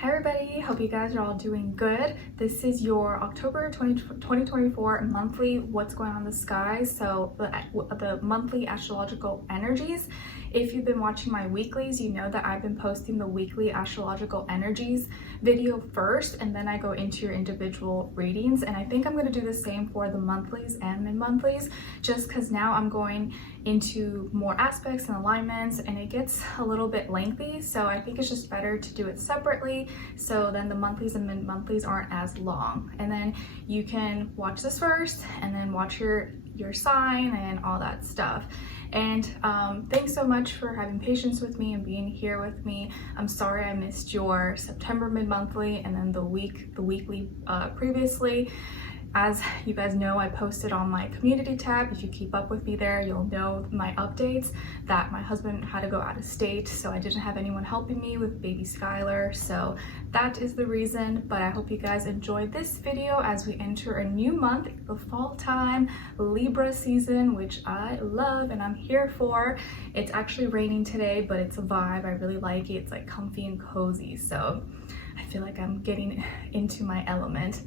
Hi everybody, hope you guys are all doing good. This is your October 2024 monthly What's Going On in the Sky, so the monthly astrological energies. If you've been watching my weeklies, you know that I've been posting the weekly astrological energies video first, and then I go into your individual readings. And I think I'm going to do the same for the monthlies and mid-monthlies, just because now I'm going into more aspects and alignments and it gets a little bit lengthy, so I think it's just better to do it separately, so then the monthlies and mid-monthlies aren't as long. And then you can watch this first and then watch your sign and all that stuff. And thanks so much for having patience with me and being here with me. I'm sorry I missed your September mid-monthly and then the weekly previously. As you guys know, I posted on my community tab. If you keep up with me there, you'll know my updates that my husband had to go out of state, so I didn't have anyone helping me with baby Skylar. So that is the reason, but I hope you guys enjoyed this video as we enter a new month, the fall time Libra season, which I love and I'm here for. It's actually raining today, but it's a vibe. I really like it. It's like comfy and cozy, so I feel like I'm getting into my element.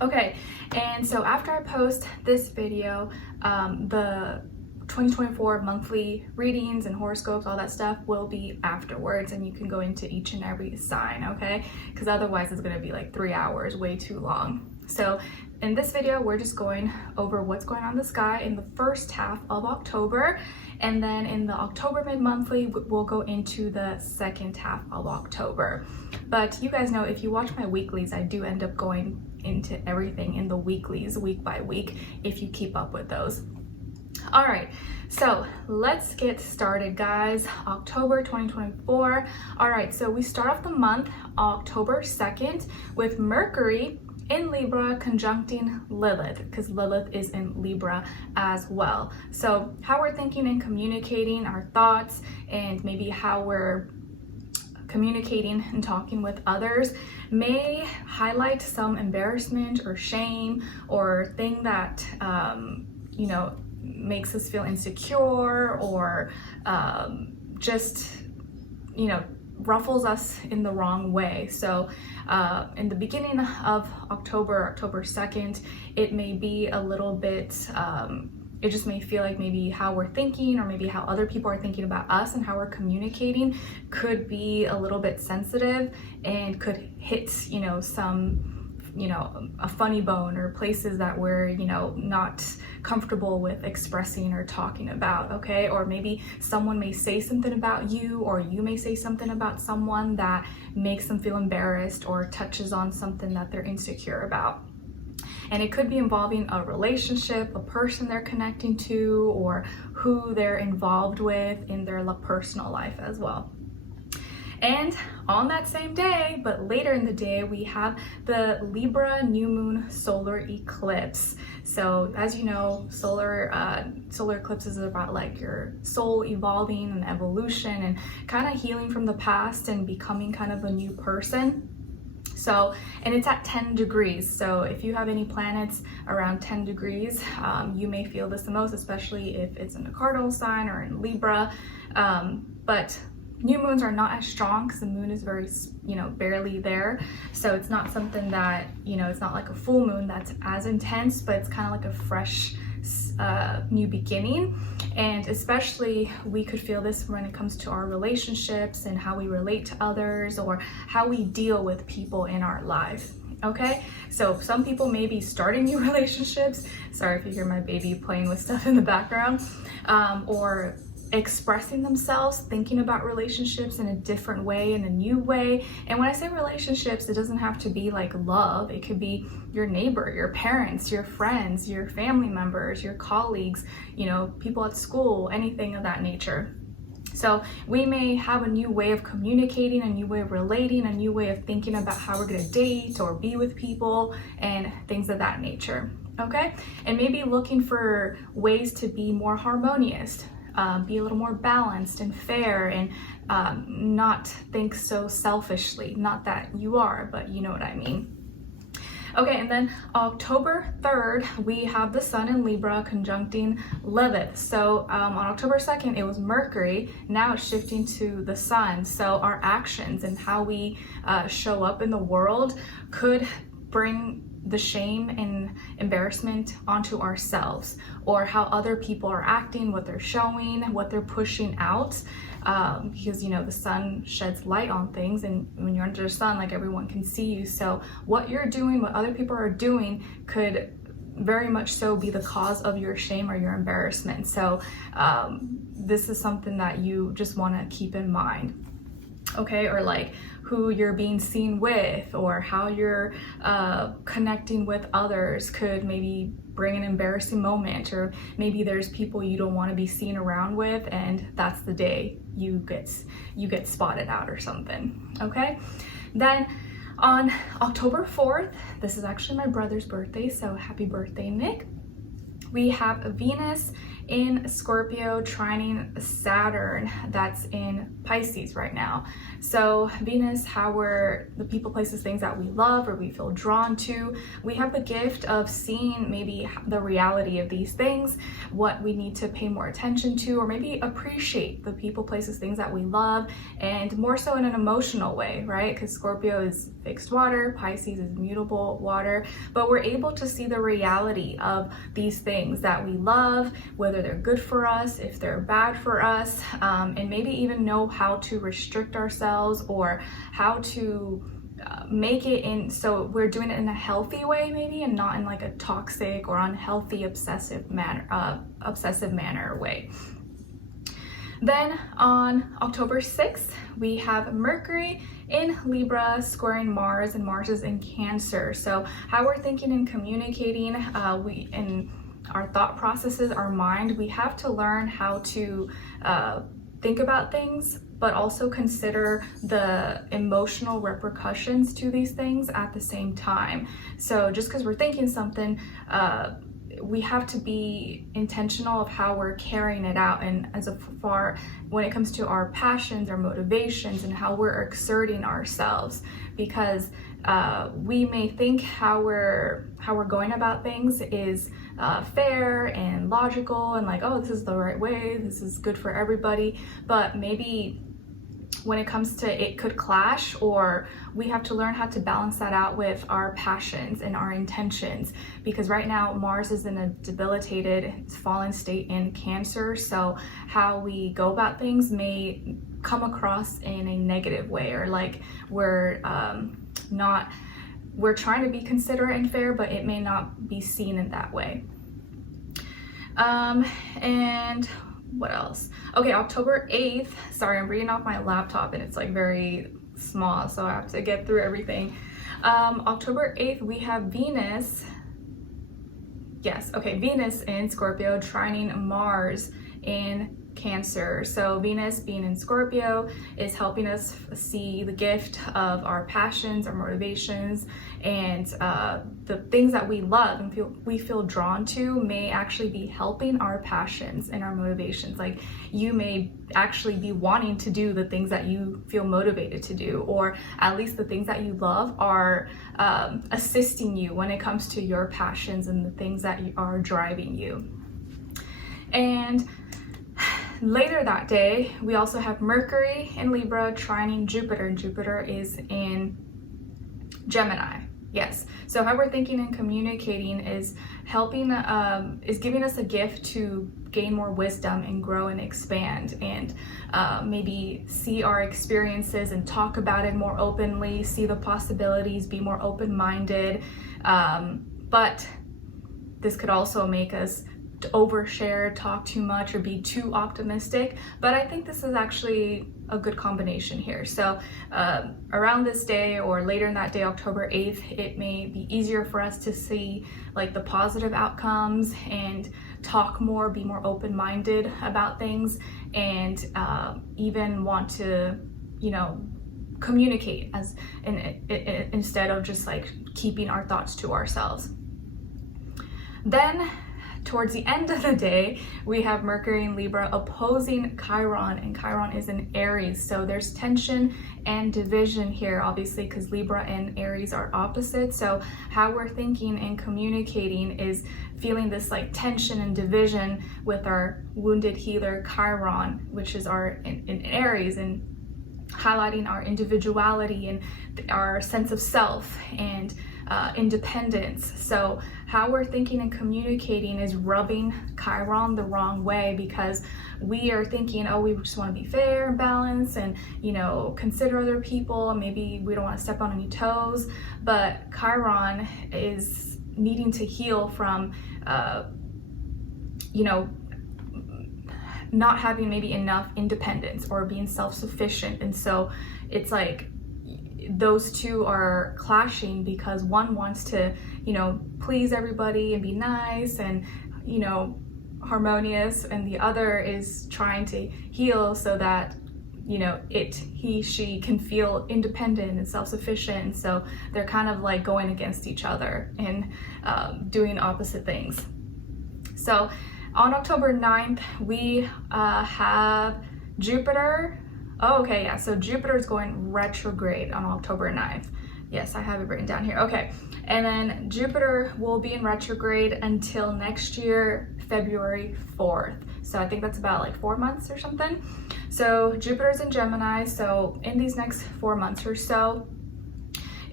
Okay, and so after I post this video, the 2024 monthly readings and horoscopes, all that stuff will be afterwards, and you can go into each and every sign, okay? Because otherwise it's going to be like 3 hours, way too long. So in this video, we're just going over what's going on in the sky in the first half of October, and then in the October mid-monthly, we'll go into the second half of October. But you guys know, if you watch my weeklies, I do end up going into everything in the weeklies, week by week, if you keep up with those. All right, so let's get started, guys. October 2024. All right, so we start off the month October 2nd with Mercury in Libra conjuncting Lilith, because Lilith is in Libra as well. So how we're thinking and communicating our thoughts, and maybe how we're communicating and talking with others may highlight some embarrassment or shame or thing that you know, makes us feel insecure, or just, you know, ruffles us in the wrong way. So in the beginning of October 2nd, it may be a little bit it just may feel like maybe how we're thinking, or maybe how other people are thinking about us and how we're communicating, could be a little bit sensitive and could hit, you know, some, you know, a funny bone, or places that we're, you know, not comfortable with expressing or talking about, okay? Or maybe someone may say something about you, or you may say something about someone that makes them feel embarrassed or touches on something that they're insecure about. And it could be involving a relationship, a person they're connecting to, or who they're involved with in their personal life as well. And on that same day, but later in the day, we have the Libra new moon solar eclipse. So as you know, solar eclipses are about like your soul evolving and evolution and kind of healing from the past and becoming kind of a new person. So, and it's at 10 degrees. So if you have any planets around 10 degrees, you may feel this the most, especially if it's in a cardinal sign or in Libra. But new moons are not as strong because the moon is very, you know, barely there. So it's not something that, you know, it's not like a full moon that's as intense, but it's kind of like a fresh new beginning. And especially we could feel this when it comes to our relationships and how we relate to others, or how we deal with people in our life. Okay, so some people may be starting new relationships. Sorry if you hear my baby playing with stuff in the background, or expressing themselves, thinking about relationships in a different way, in a new way. And when I say relationships, it doesn't have to be like love. It could be your neighbor, your parents, your friends, your family members, your colleagues, you know, people at school, anything of that nature. So we may have a new way of communicating, a new way of relating, a new way of thinking about how we're gonna date or be with people and things of that nature, okay? And maybe looking for ways to be more harmonious, be a little more balanced and fair, and not think so selfishly. Not that you are, but you know what I mean. Okay, and then October 3rd, we have the Sun in Libra conjuncting Lilith. So on October 2nd, it was Mercury. Now it's shifting to the Sun. So our actions and how we show up in the world could bring the shame and embarrassment onto ourselves, or how other people are acting, what they're showing, what they're pushing out. Because, you know, the sun sheds light on things, and when you're under the sun, like, everyone can see you. So what you're doing, what other people are doing, could very much so be the cause of your shame or your embarrassment. So this is something that you just want to keep in mind. Okay, or like who you're being seen with, or how you're connecting with others could maybe bring an embarrassing moment, or maybe there's people you don't want to be seen around with, and that's the day you get spotted out or something. Okay, then on October 4th, this is actually my brother's birthday, so happy birthday, Nick. We have Venus in Scorpio trining Saturn that's in Pisces right now. So Venus, how we're the people, places, things that we love or we feel drawn to. We have the gift of seeing maybe the reality of these things, what we need to pay more attention to, or maybe appreciate the people, places, things that we love, and more so in an emotional way, right? Because Scorpio is fixed water, Pisces is mutable water, but we're able to see the reality of these things that we love, whether they're good for us, if they're bad for us, and maybe even know how to restrict ourselves, or how to make it in, so we're doing it in a healthy way maybe, and not in like a toxic or unhealthy obsessive manner way. Then on October 6th, we have Mercury in Libra squaring Mars, and Mars is in Cancer. So how we're thinking and communicating, in our thought processes, our mind, we have to learn how to think about things, but also consider the emotional repercussions to these things at the same time. So just because we're thinking something, we have to be intentional of how we're carrying it out, and as far when it comes to our passions, our motivations, and how we're exerting ourselves, because we may think how we're going about things is fair and logical, and like, oh, this is the right way, this is good for everybody, but maybe when it comes to it could clash, or we have to learn how to balance that out with our passions and our intentions, because right now Mars is in a debilitated fallen state in Cancer. So how we go about things may come across in a negative way, or like we're trying to be considerate and fair, but it may not be seen in that way. And what else? Okay, October 8th, sorry, I'm reading off my laptop and it's like very small, so I have to get through everything. October 8th, we have Venus, Venus in Scorpio trining Mars in Cancer. So Venus being in Scorpio is helping us see the gift of our passions, our motivations, and the things that we love and we feel drawn to may actually be helping our passions and our motivations. Like, you may actually be wanting to do the things that you feel motivated to do, or at least the things that you love are assisting you when it comes to your passions and the things that are driving you. And later that day, we also have Mercury in Libra trining Jupiter, and Jupiter is in Gemini. Yes, so how we're thinking and communicating is helping, is giving us a gift to gain more wisdom and grow and expand, and maybe see our experiences and talk about it more openly, see the possibilities, be more open-minded. But this could also make us overshare, talk too much, or be too optimistic. But I think this is actually a good combination here. So around this day or later in that day, October 8th, it may be easier for us to see like the positive outcomes and talk more, be more open-minded about things, and even want to, communicate instead of just like keeping our thoughts to ourselves. Then towards the end of the day, we have Mercury and Libra opposing Chiron, and Chiron is in Aries. So there's tension and division here, obviously, because Libra and Aries are opposite. So how we're thinking and communicating is feeling this like tension and division with our wounded healer Chiron, which is our in Aries, and highlighting our individuality and our sense of self and independence. So how we're thinking and communicating is rubbing Chiron the wrong way, because we are thinking, oh, we just want to be fair and balanced and, you know, consider other people, and maybe we don't want to step on any toes. But Chiron is needing to heal from, you know, not having maybe enough independence or being self-sufficient. And so it's like those two are clashing, because one wants to, you know, please everybody and be nice and, you know, harmonious, and the other is trying to heal so that, you know, she can feel independent and self-sufficient. And so they're kind of like going against each other and doing opposite things. So on October 9th, we have Jupiter. Oh, okay, yeah, so Jupiter is going retrograde on October 9th. Yes, I have it written down here. Okay, and then Jupiter will be in retrograde until next year, February 4th. So I think that's about like 4 months or something. So Jupiter's in Gemini, so in these next 4 months or so,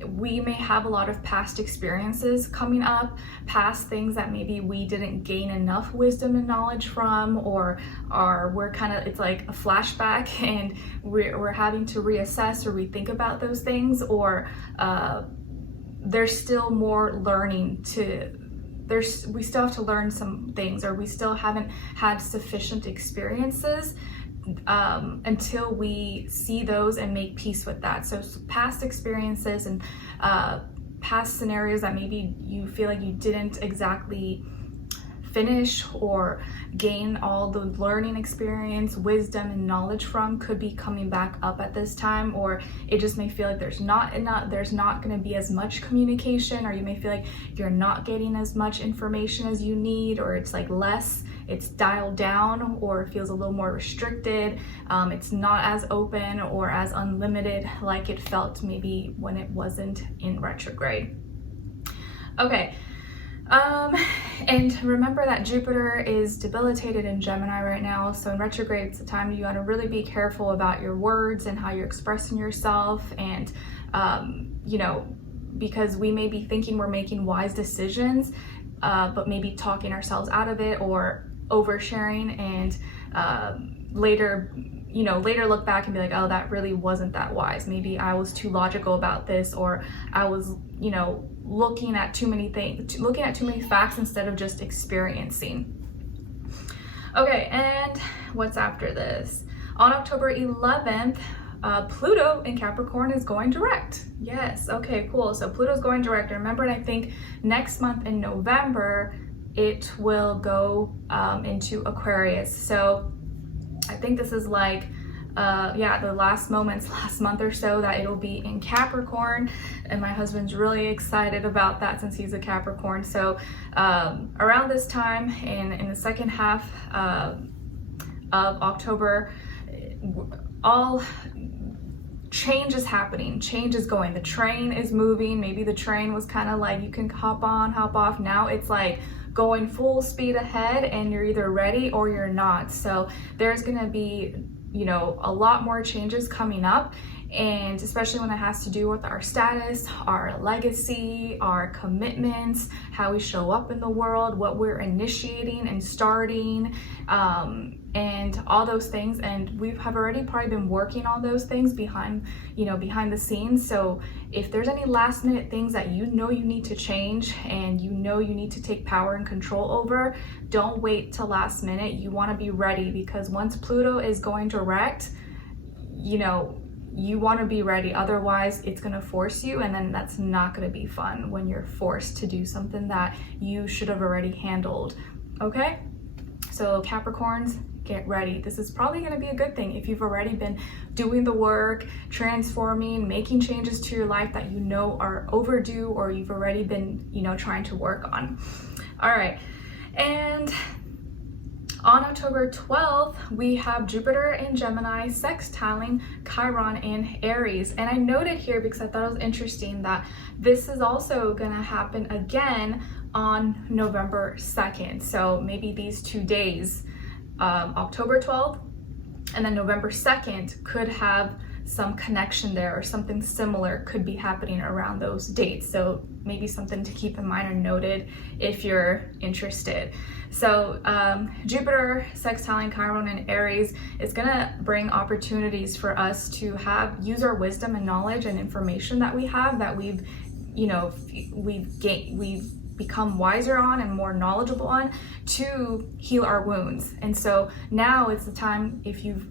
we may have a lot of past experiences coming up, past things that maybe we didn't gain enough wisdom and knowledge from, or we're kind of, it's like a flashback and we're having to reassess or rethink about those things, or there's still more learning we still have to learn some things, or we still haven't had sufficient experiences until we see those and make peace with that. So past experiences and past scenarios that maybe you feel like you didn't exactly finish or gain all the learning experience, wisdom, and knowledge from could be coming back up at this time, or it just may feel like there's not going to be as much communication, or you may feel like you're not getting as much information as you need, or it's like it's dialed down, or it feels a little more restricted. It's not as open or as unlimited like it felt maybe when it wasn't in retrograde. Okay. And remember that Jupiter is debilitated in Gemini right now. So in retrograde, it's a time you want to really be careful about your words and how you're expressing yourself. And, you know, because we may be thinking we're making wise decisions, but maybe talking ourselves out of it or oversharing, and later look back and be like, oh, that really wasn't that wise. Maybe I was too logical about this, or I was, you know, looking at too many facts instead of just experiencing. Okay, and what's after this? On October 11th, Pluto in Capricorn is going direct. Yes, okay, cool. So Pluto's going direct. And remember, I think next month in November, it will go into Aquarius. So I think this is like, the last month or so that it'll be in Capricorn, and my husband's really excited about that since he's a Capricorn. So around this time in the second half of October, all change is happening, change is going, the train is moving. Maybe the train was kind of like you can hop on, hop off. Now it's like going full speed ahead, and you're either ready or you're not. So there's gonna be, you know, a lot more changes coming up, and especially when it has to do with our status, our legacy, our commitments, how we show up in the world, what we're initiating and starting, and all those things. And we have already probably been working on those things behind the scenes. So if there's any last minute things that you know you need to change and you know you need to take power and control over, don't wait till last minute. You want to be ready, because once Pluto is going direct, you know, you want to be ready. Otherwise, it's going to force you, and then that's not going to be fun when you're forced to do something that you should have already handled. Okay? So Capricorns, get ready. This is probably going to be a good thing if you've already been doing the work, transforming, making changes to your life that you know are overdue, or you've already been, you know, trying to work on. All right. And on October 12th, we have Jupiter in Gemini sextiling Chiron in Aries. And I noted here because I thought it was interesting that this is also going to happen again on November 2nd. So maybe these 2 days, October 12th and then November 2nd, could have some connection there, or something similar could be happening around those dates. So maybe something to keep in mind or noted if you're interested. So Jupiter sextiling Chiron in Aries is gonna bring opportunities for us to use our wisdom and knowledge and information that we have, that we've become wiser on and more knowledgeable on, to heal our wounds. And so now it's the time, if you've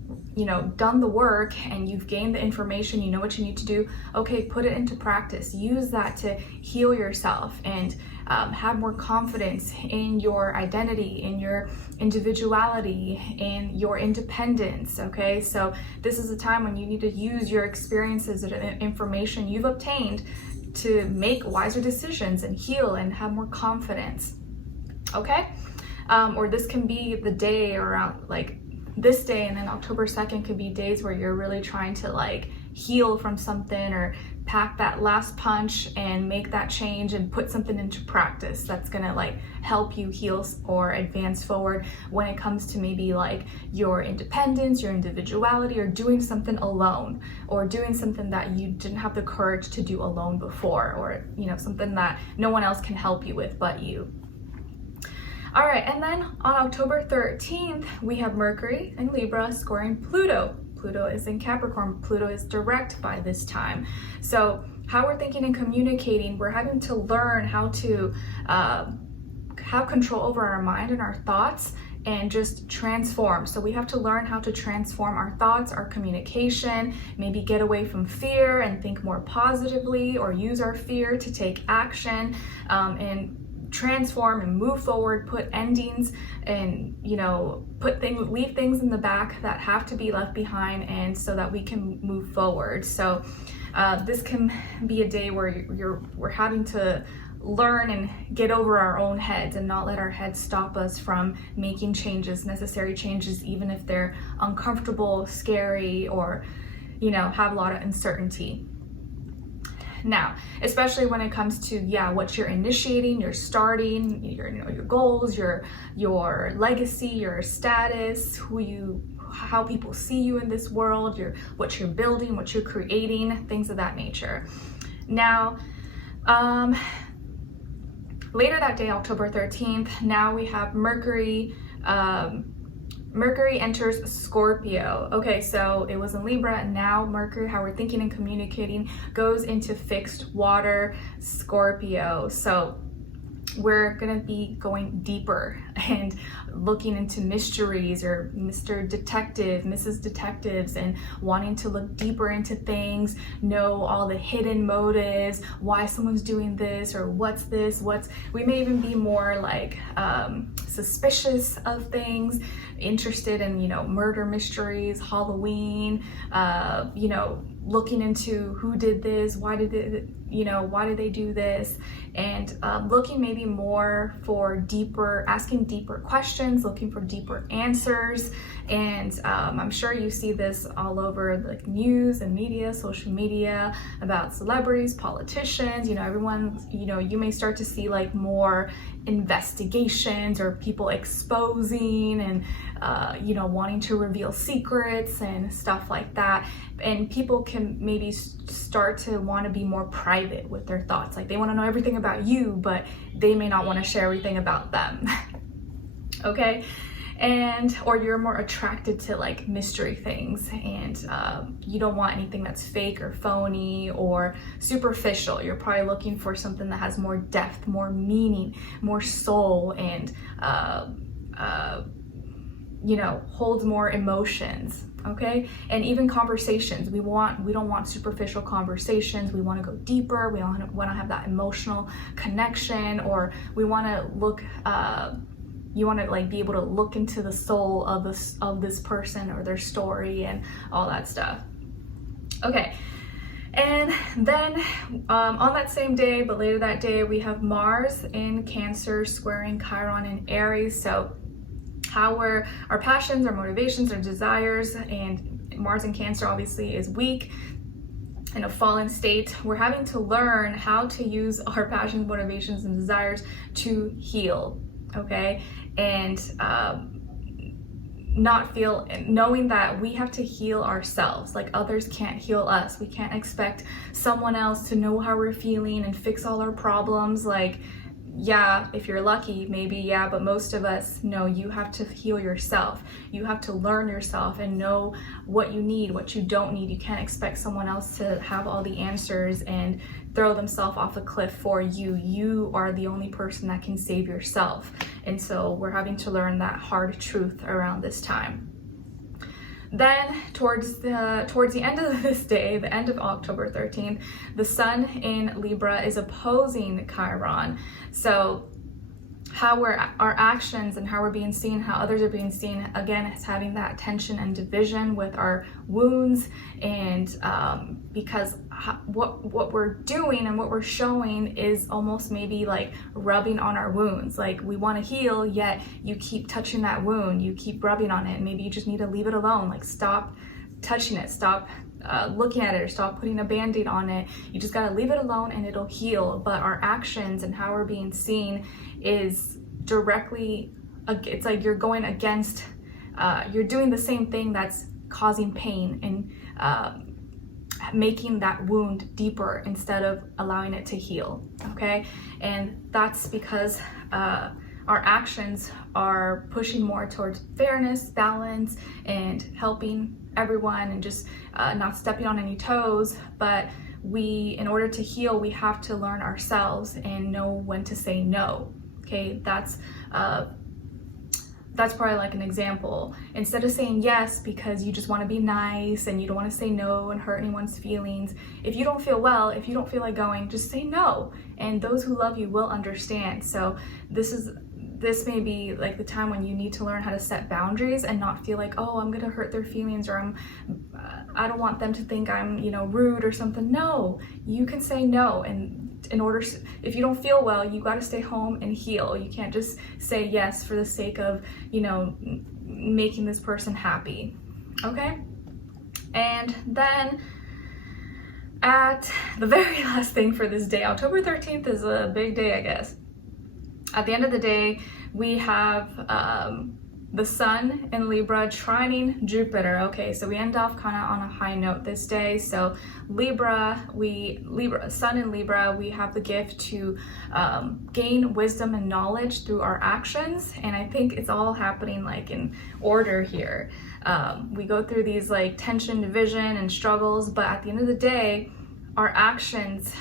done the work and you've gained the information, you know what you need to do, okay, put it into practice. Use that to heal yourself and have more confidence in your identity, in your individuality, in your independence. Okay, so this is a time when you need to use your experiences and information you've obtained to make wiser decisions and heal and have more confidence. Okay, or this can be the day around, like this day, and then October 2nd could be days where you're really trying to like heal from something, or pack that last punch and make that change and put something into practice that's gonna like help you heal or advance forward when it comes to maybe like your independence, your individuality, or doing something alone, or doing something that you didn't have the courage to do alone before, or something that no one else can help you with but you. All right, and then on October 13th, we have Mercury in Libra squaring Pluto. Pluto is in Capricorn. Pluto is direct by this time. So how we're thinking and communicating, we're having to learn how to have control over our mind and our thoughts, and just transform. So we have to learn how to transform our thoughts, our communication, maybe get away from fear and think more positively, or use our fear to take action, and transform and move forward, put endings and leave things in the back that have to be left behind, and so that we can move forward. So this can be a day where we're having to learn and get over our own heads, and not let our heads stop us from making changes, necessary changes, even if they're uncomfortable, scary, or have a lot of uncertainty. Now, especially when it comes to what you're initiating, you're starting, your goals, your legacy, your status, how people see you in this world, what you're building, what you're creating, things of that nature. Now, later that day, October 13th, now we have Mercury. Mercury enters Scorpio. Okay, so it was in Libra, and now Mercury, how we're thinking and communicating, goes into fixed water, Scorpio. So we're gonna be going deeper and looking into mysteries, or Mr. Detective, Mrs. Detectives, and wanting to look deeper into things, know all the hidden motives, why someone's doing this, or what's this, we may even be more like suspicious of things, interested in murder mysteries, Halloween, looking into who did this, why did they do this, and looking maybe more for asking deeper questions, looking for deeper answers. And I'm sure you see this all over the news and media, social media, about celebrities, politicians, everyone, you may start to see like more investigations, or people exposing and wanting to reveal secrets and stuff like that. And people can maybe start to want to be more private with their thoughts. Like they want to know everything about you, but they may not want to share everything about them. Okay? Or you're more attracted to like mystery things, and you don't want anything that's fake or phony or superficial. You're probably looking for something that has more depth, more meaning, more soul, and holds more emotions. Okay, and even conversations. We don't want superficial conversations. We want to go deeper. We want to have that emotional connection, or we want to look. You want to like be able to look into the soul of this person or their story and all that stuff. Okay, And then on that same day, but later that day, we have Mars in Cancer squaring Chiron in Aries. So how our passions, our motivations, our desires, and Mars in Cancer obviously is weak, in a fallen state. We're having to learn how to use our passions, motivations, and desires to heal, okay? And not feel, knowing that we have to heal ourselves. Like, others can't heal us. We can't expect someone else to know how we're feeling and fix all our problems. Like, yeah, if you're lucky, maybe, yeah, but most of us, no, you have to heal yourself. You have to learn yourself and know what you need, what you don't need. You can't expect someone else to have all the answers and throw themselves off a cliff for you. You are the only person that can save yourself. And so we're having to learn that hard truth around this time. Then towards the end of this day, the end of October 13th, the sun in Libra is opposing Chiron. So how our actions and how we're being seen, how others are being seen, again, is having that tension and division with our wounds. And because what we're doing and what we're showing is almost maybe like rubbing on our wounds. Like, we want to heal, yet you keep touching that wound, you keep rubbing on it, and maybe you just need to leave it alone. Like, stop touching it, stop looking at it, or stop putting a band-aid on it. You just got to leave it alone and it'll heal. But our actions and how we're being seen is directly, it's like you're going against, you're doing the same thing that's causing pain and making that wound deeper instead of allowing it to heal, okay? And that's because our actions are pushing more towards fairness, balance, and helping everyone, and just not stepping on any toes. But in order to heal, we have to learn ourselves and know when to say no, okay? That's probably like an example. Instead of saying yes because you just want to be nice and you don't want to say no and hurt anyone's feelings, if you don't feel well, if you don't feel like going, just say no, and those who love you will understand. So this may be like the time when you need to learn how to set boundaries and not feel like, oh, I'm gonna hurt their feelings, or I don't want them to think I'm, rude or something. No, you can say no. And if you don't feel well, you got to stay home and heal. You can't just say yes for the sake of, making this person happy. Okay? And then at the very last thing for this day, October 13th is a big day, I guess. At the end of the day, we have the sun in Libra trining Jupiter. Okay, so we end off kind of on a high note this day. So Libra, sun in Libra, we have the gift to gain wisdom and knowledge through our actions. And I think it's all happening like in order here. We go through these like tension, division, and struggles, but at the end of the day, our actions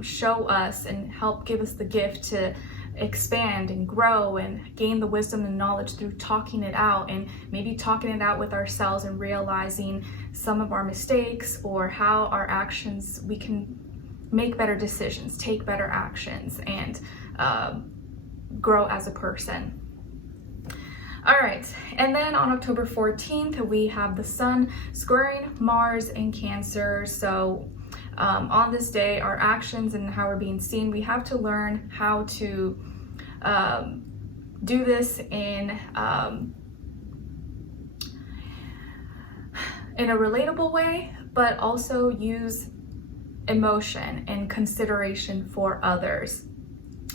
show us and help give us the gift to expand and grow and gain the wisdom and knowledge through talking it out, and maybe talking it out with ourselves and realizing some of our mistakes, or how our actions, we can make better decisions, take better actions, and grow as a person. All right, and then on October 14th, we have the sun squaring Mars in Cancer. So on this day, our actions and how we're being seen, we have to learn how to do this in a relatable way, but also use emotion and consideration for others.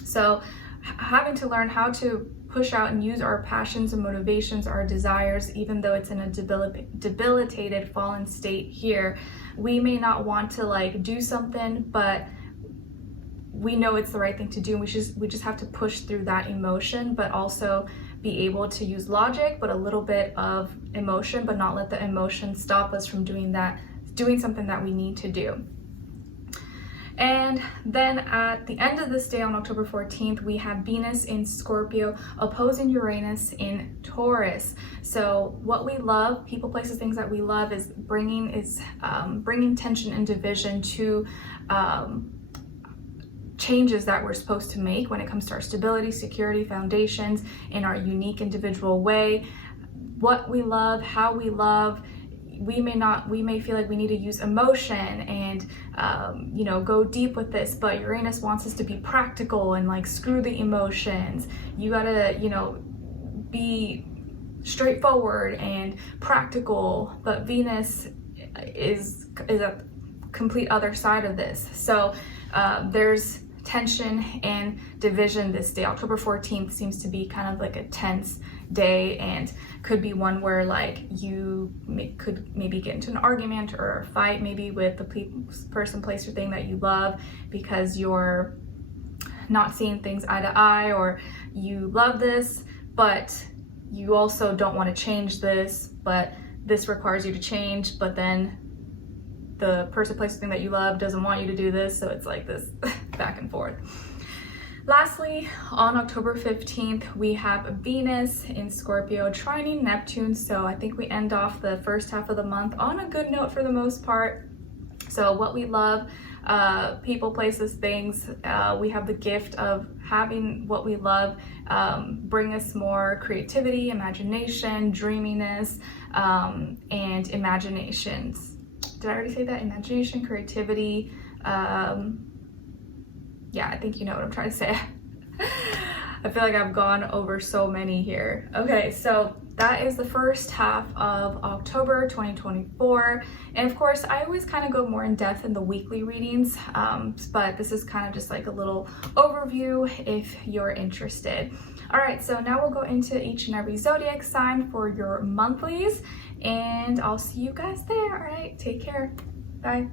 So having to learn how to push out and use our passions and motivations, our desires, even though it's in a debilitated fallen state here. We may not want to like do something, but we know it's the right thing to do. We just have to push through that emotion, but also be able to use logic, but a little bit of emotion, but not let the emotion stop us from doing something that we need to do. And then at the end of this day on October 14th, we have Venus in Scorpio opposing Uranus in Taurus. So what we love, people, places, things that we love, is bringing tension and division to changes that we're supposed to make when it comes to our stability, security, foundations in our unique individual way. What we love, how we love, we may feel like we need to use emotion and you know, go deep with this, but Uranus wants us to be practical and like screw the emotions. You gotta, you know, be straightforward and practical, but Venus is a complete other side of this. So there's tension and division this day. October 14th seems to be kind of like a tense day, and could be one where like you could maybe get into an argument or a fight maybe with the person, place, or thing that you love, because you're not seeing things eye to eye, or you love this but you also don't want to change this, but this requires you to change, but then the person, place, or thing that you love doesn't want you to do this, so it's like this back and forth. Lastly, on October 15th, we have Venus in Scorpio trining Neptune, so I think we end off the first half of the month on a good note for the most part. So what we love, people, places, things, we have the gift of having what we love bring us more creativity, imagination, dreaminess, and imaginations. Did I already say that? Imagination, creativity, yeah, I think you know what I'm trying to say. I feel like I've gone over so many here. Okay, so that is the first half of October 2024. And of course, I always kind of go more in depth in the weekly readings, but this is kind of just like a little overview if you're interested. All right, so now we'll go into each and every zodiac sign for your monthlies, and I'll see you guys there. All right, take care. Bye.